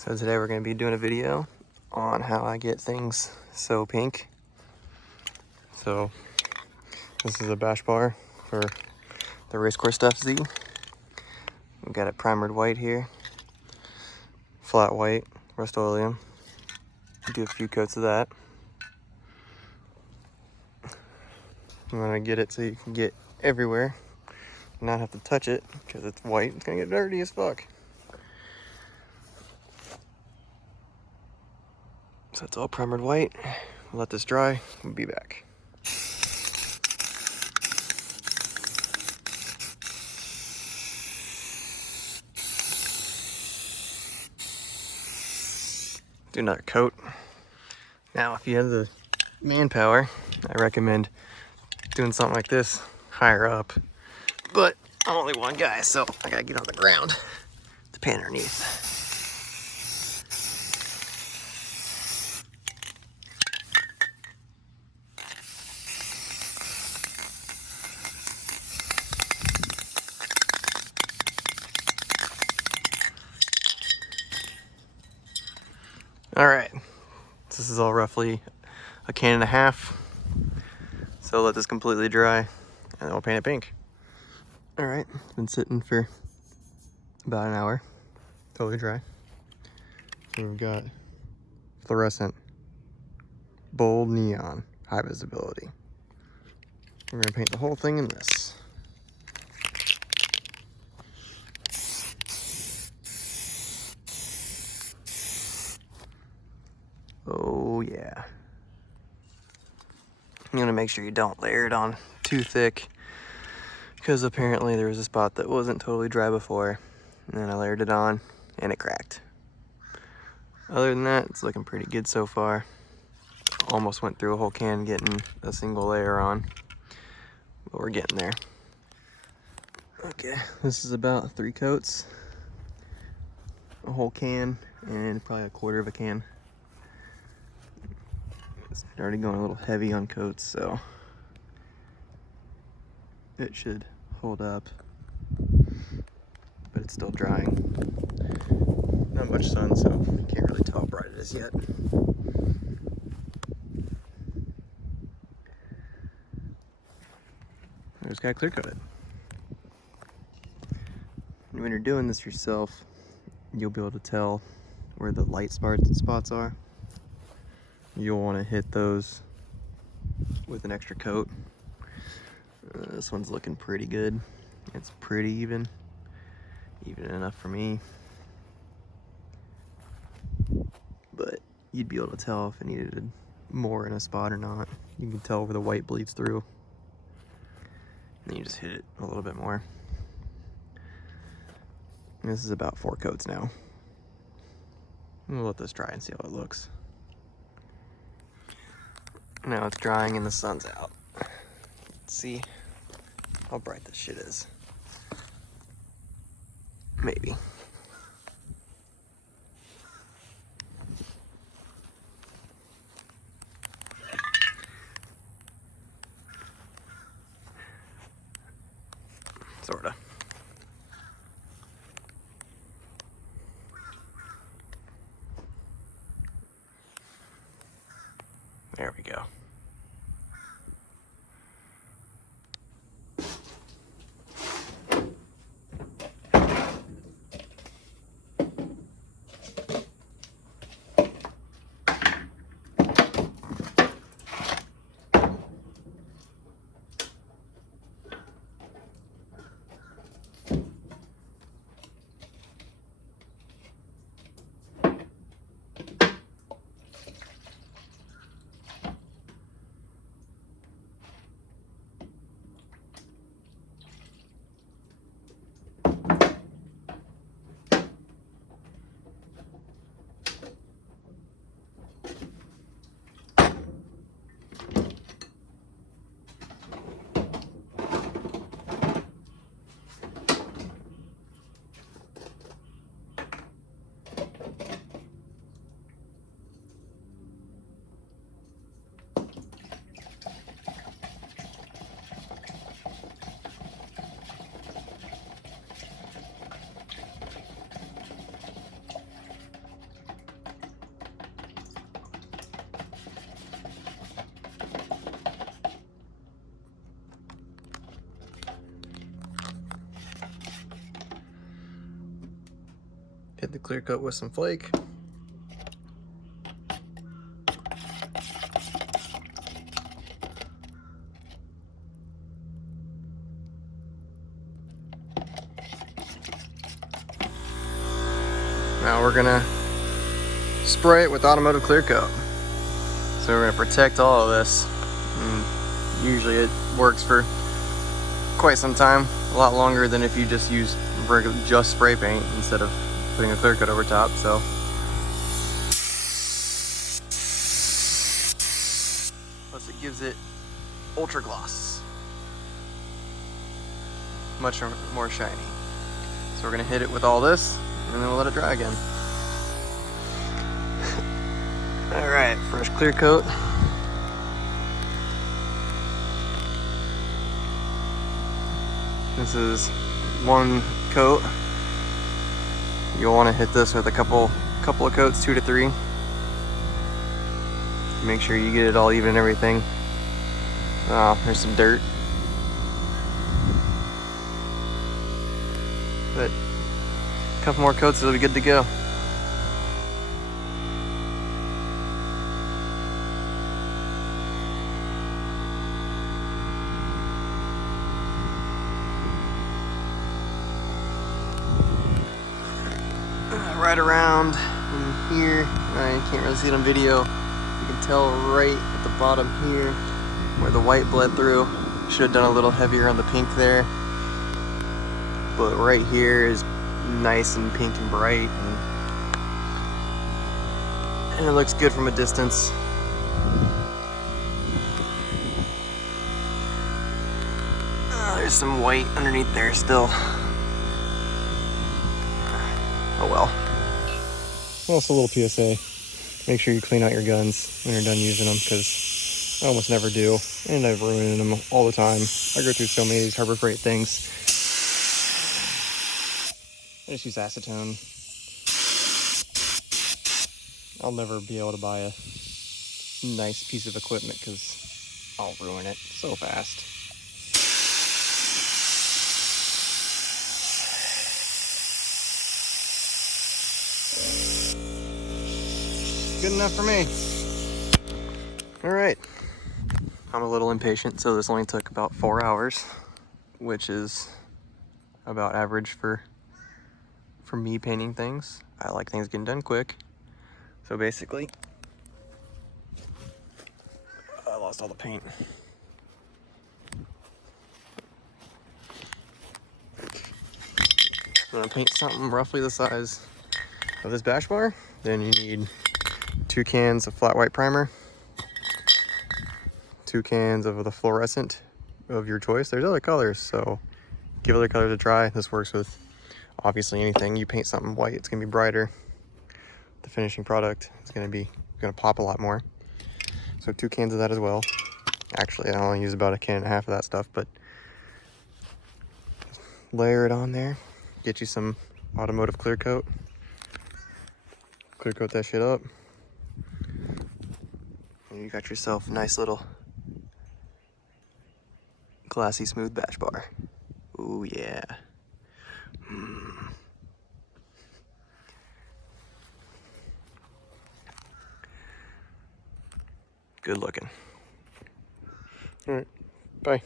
So today we're going to be doing a video on how I get things so pink. So this is a bash bar for the Racekor Stuff Z. We've got it primered white here, flat white, Rust-Oleum. Do a few coats of that. I'm going to get it so you can get everywhere, not have to touch it because it's white. It's going to get dirty as fuck. So it's all primered white. We'll let this dry. We'll be back. Do another coat. Now, if you have the manpower, I recommend doing something like this higher up. But I'm only one guy, so I gotta get on the ground to pan underneath. All right, this is all roughly a can and a half. So let this completely dry and then we'll paint it pink. All right, it's been sitting for about an hour, totally dry. So we've got fluorescent, bold neon, high visibility. We're gonna paint the whole thing in this. Oh yeah. I'm gonna make sure you don't layer it on too thick because apparently there was a spot that wasn't totally dry before and then I layered it on and it cracked. Other than that, it's looking pretty good so far. Almost went through a whole can getting a single layer on, but we're getting there. Okay, this is about 3 coats, a whole can, and probably a quarter of a can. It's already going a little heavy on coats, so it should hold up, but it's still drying. Not much sun, so you can't really tell how bright it is yet. I just gotta clear coat it. And when you're doing this yourself, you'll be able to tell where the light spots are. You'll want to hit those with an extra coat. This one's looking pretty good. It's pretty even enough for me. But you'd be able to tell if it needed more in a spot or not. You can tell where the white bleeds through. And then you just hit it a little bit more. And this is about 4 coats now. We'll let this dry and see how it looks. Now it's drying and the sun's out. Let's see how bright this shit is. Maybe. Sorta. There we go. Hit the clear coat with some flake. Now we're gonna spray it with automotive clear coat. So we're gonna protect all of this. And usually it works for quite some time, a lot longer than if you just use regular just spray paint instead of putting a clear coat over top. So plus it gives it ultra gloss, much more shiny. So we're gonna hit it with all this and then we'll let it dry again. All right, fresh clear coat. This is one coat. You'll want to hit this with a couple of coats, 2 to 3. Make sure you get it all even and everything. Oh, there's some dirt. But a couple more coats, it'll be good to go. Right around in here, I can't really see it on video. You can tell right at the bottom here where the white bled through. Should have done a little heavier on the pink there. But right here is nice and pink and bright, and it looks good from a distance. There's some white underneath there still. Oh well. Also a little PSA, make sure you clean out your guns when you're done using them, because I almost never do, and I ruin them all the time. I go through so many of these Harbor Freight things. I just use acetone. I'll never be able to buy a nice piece of equipment because I'll ruin it so fast. Good enough for me. All right. I'm a little impatient, so this only took about 4 hours, which is about average for me painting things. I like things getting done quick. So basically, I lost all the paint. I'm gonna paint something roughly the size of this bash bar. Then you need 2 cans of flat white primer, 2 cans of the fluorescent of your choice. There's other colors, so give other colors a try. This works with obviously anything. You paint something white, it's gonna be brighter. The finishing product is gonna pop a lot more. So 2 cans of that as well. Actually, I only use about 1.5 cans of that stuff, but layer it on there. Get you some automotive clear coat. Clear coat that shit up. And you got yourself a nice little glassy smooth bash bar. Ooh yeah. Good looking. All right, bye.